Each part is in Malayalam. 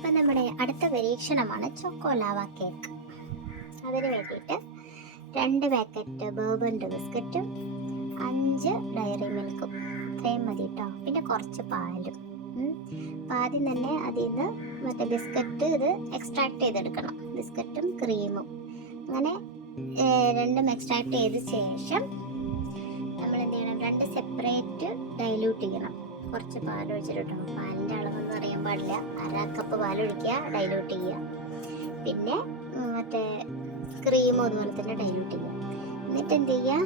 അപ്പം നമ്മുടെ അടുത്ത പരീക്ഷണമാണ് ചോക്കോ ലാവ കേക്ക്. അതിന് വേണ്ടിയിട്ട് 2 പാക്കറ്റ് ബോർബൻ്റെ ബിസ്ക്കറ്റും 5 ഡയറി മിൽക്കും ഇത്രയും മതി കേട്ടോ. പിന്നെ കുറച്ച് പാലും. അപ്പം ആദ്യം തന്നെ അതിൽ നിന്ന് മറ്റേ ബിസ്ക്കറ്റ് ഇത് എക്സ്ട്രാക്ട് ചെയ്തെടുക്കണം. ബിസ്ക്കറ്റും ക്രീമും അങ്ങനെ രണ്ടും എക്സ്ട്രാക്ട് ചെയ്ത ശേഷം നമ്മൾ എന്ത് ചെയ്യണം, 2 സെപ്പറേറ്റ് ഡൈല്യൂട്ട് ചെയ്യണം. കുറച്ച് പാലൊഴിച്ചിട്ടോ. പാലിൻ്റെ അളവെന്ന് പറയാൻ പാടില്ല. 1/2 കപ്പ് പാലൊഴിക്കുക, ഡൈല്യൂട്ട് ചെയ്യുക. പിന്നെ മറ്റേ ക്രീമും അതുപോലെ തന്നെ ഡൈല്യൂട്ട് ചെയ്യുക. എന്നിട്ട് എന്ത് ചെയ്യുക,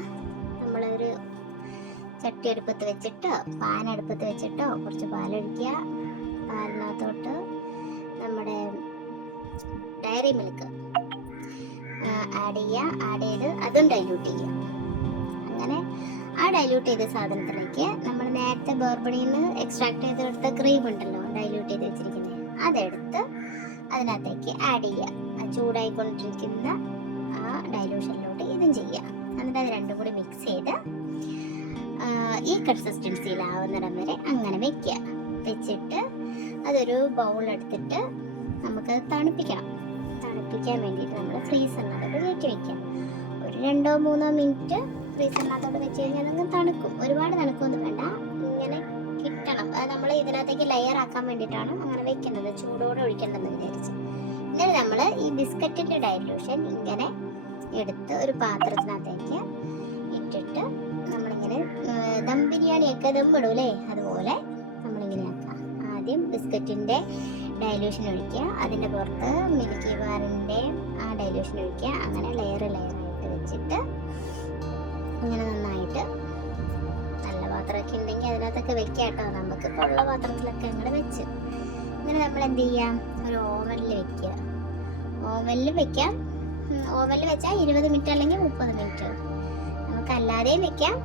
നമ്മളൊരു ചട്ടി അടുപ്പത്ത് വെച്ചിട്ടോ പാൻ അടുപ്പത്ത് വെച്ചിട്ടോ കുറച്ച് പാലൊഴിക്കുക. പാലിനകത്തോട്ട് നമ്മുടെ ഡയറി മിൽക്ക് ആഡ് ചെയ്യുക. ആഡ് ചെയ്ത് അതും ഡൈല്യൂട്ട് ചെയ്യുക. അങ്ങനെ ആ ഡൈല്യൂട്ട് ചെയ്ത സാധനത്തിലേക്ക് നമ്മൾ നേരത്തെ ബോർബണിയിൽ നിന്ന് എക്സ്ട്രാക്ട് ചെയ്തെടുത്ത ക്രീം ഉണ്ടല്ലോ, ഡൈല്യൂട്ട് ചെയ്ത് വെച്ചിരിക്കുന്നത്, അതെടുത്ത് അതിനകത്തേക്ക് ആഡ് ചെയ്യുക. ചൂടായിക്കൊണ്ടിരിക്കുന്ന ആ ഡൈലൂഷനിലോട്ട് ഇതും ചെയ്യുക. എന്നിട്ട് അത് രണ്ടും കൂടി മിക്സ് ചെയ്ത് ഈ കൺസിസ്റ്റൻസിയിലാവുന്നിടം വരെ അങ്ങനെ വെക്കുക. വെച്ചിട്ട് അതൊരു ബൗൾ എടുത്തിട്ട് നമുക്ക് തണുപ്പിക്കണം. തണുപ്പിക്കാൻ വേണ്ടിയിട്ട് നമ്മൾ ഫ്രീസറിനകത്തോട്ട് കയറ്റി വയ്ക്കാം. ഒരു 2-3 മിനിറ്റ് ഫ്രീസറിനകത്തോട്ട് വെച്ച് കഴിഞ്ഞാൽ നിങ്ങൾ തണുക്കും. ഒരുപാട് തണുക്കൊന്നും വേണ്ട, ഇങ്ങനെ കിട്ടണം. അത് നമ്മൾ ഇതിനകത്തേക്ക് ലെയർ ആക്കാൻ വേണ്ടിയിട്ടാണ് അങ്ങനെ വെക്കുന്നത്, ചൂടോടെ ഒഴിക്കേണ്ടെന്ന് വിചാരിച്ച്. എന്നിട്ട് നമ്മൾ ഈ ബിസ്ക്കറ്റിൻ്റെ ഡൈല്യൂഷൻ ഇങ്ങനെ എടുത്ത് ഒരു പാത്രത്തിനകത്തേക്ക് ഇട്ടിട്ട് നമ്മളിങ്ങനെ ദം ബിരിയാണിയൊക്കെ ദം ഇടൂലേ, അതുപോലെ നമ്മളിങ്ങനെ ആക്കാം. ആദ്യം ബിസ്ക്കറ്റിൻ്റെ ഡൈല്യൂഷൻ ഒഴിക്കുക, അതിൻ്റെ പുറത്ത് മിൽക്കി ബാറിൻ്റെ ആ ഡൈല്യൂഷൻ ഒഴിക്കുക. അങ്ങനെ ലെയറായിട്ട് വെച്ചിട്ട് ഇങ്ങനെ നന്നായിട്ട് നല്ല പാത്രമൊക്കെ ഉണ്ടെങ്കിൽ അതിനകത്തൊക്കെ വെക്കാം കേട്ടോ. നമുക്കിപ്പോൾ ഉള്ള പാത്രത്തിലൊക്കെ അങ്ങനെ വെച്ച് ഇങ്ങനെ നമ്മൾ എന്ത് ചെയ്യാം, ഒരു ഓവനിൽ വെക്കുക. ഓവനിൽ വെക്കാം. ഓവനിൽ വെച്ചാൽ 20 മിനിറ്റ് അല്ലെങ്കിൽ 30 മിനിറ്റ്. നമുക്കല്ലാതെയും വെക്കാം.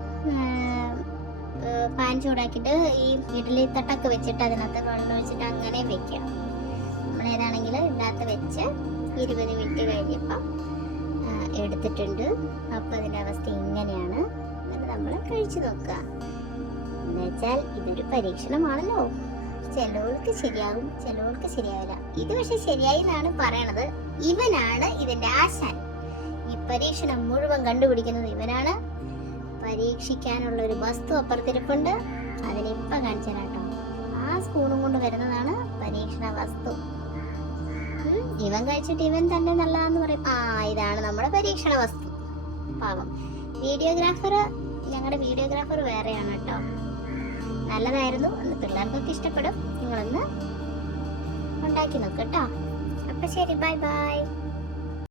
പാൻ ചൂടാക്കിയിട്ട് ഈ ഇഡ്ഡലി തട്ടൊക്കെ വെച്ചിട്ട് അതിനകത്ത് വെള്ളം ഒഴിച്ചിട്ട് അങ്ങനെ വെക്കാം. നമ്മളേതാണെങ്കിൽ ഇതിനകത്ത് വെച്ച് 20 മിനിറ്റ് കഴിഞ്ഞപ്പം എടുത്തിട്ടുണ്ട്. അപ്പം അതിൻ്റെ അവസ്ഥ ഇങ്ങനെയാണ്. എന്നിട്ട് നമ്മൾ കഴിച്ചു നോക്കുക. എന്നുവെച്ചാൽ ഇതൊരു പരീക്ഷണമാണല്ലോ. ചിലവർക്ക് ശരിയാകും, ചിലവർക്ക് ശരിയാവില്ല. ഇത് പക്ഷെ ശരിയായി എന്നാണ് പറയണത്. ഇവനാണ് ഇതിൻ്റെ ആശാൻ. ഈ പരീക്ഷണം മുഴുവൻ കണ്ടുപിടിക്കുന്നത് ഇവനാണ്. പരീക്ഷിക്കാനുള്ള ഒരു വസ്തു അപ്പുറത്തിരിപ്പുണ്ട്, അതിനിപ്പം കാണിച്ചു തരാം കേട്ടോ. ആ സ്പൂണും കൊണ്ട് വരുന്നതാണ് പരീക്ഷണ വസ്തു. ഇവൻ കഴിച്ചിട്ട് ഇവൻ തന്നെ നല്ലതാന്ന് പറയും. ഇതാണ് നമ്മുടെ പരീക്ഷണ വസ്തു. പാവം വീഡിയോഗ്രാഫർ, ഞങ്ങളുടെ വീഡിയോഗ്രാഫർ വേറെയാണ് കേട്ടോ. നല്ലതായിരുന്നു, പിള്ളേർക്കൊക്കെ ഇഷ്ടപ്പെടും. നിങ്ങളൊന്ന് ഉണ്ടാക്കി നോക്ക് കേട്ടോ. അപ്പം ശരി, ബൈ ബൈ.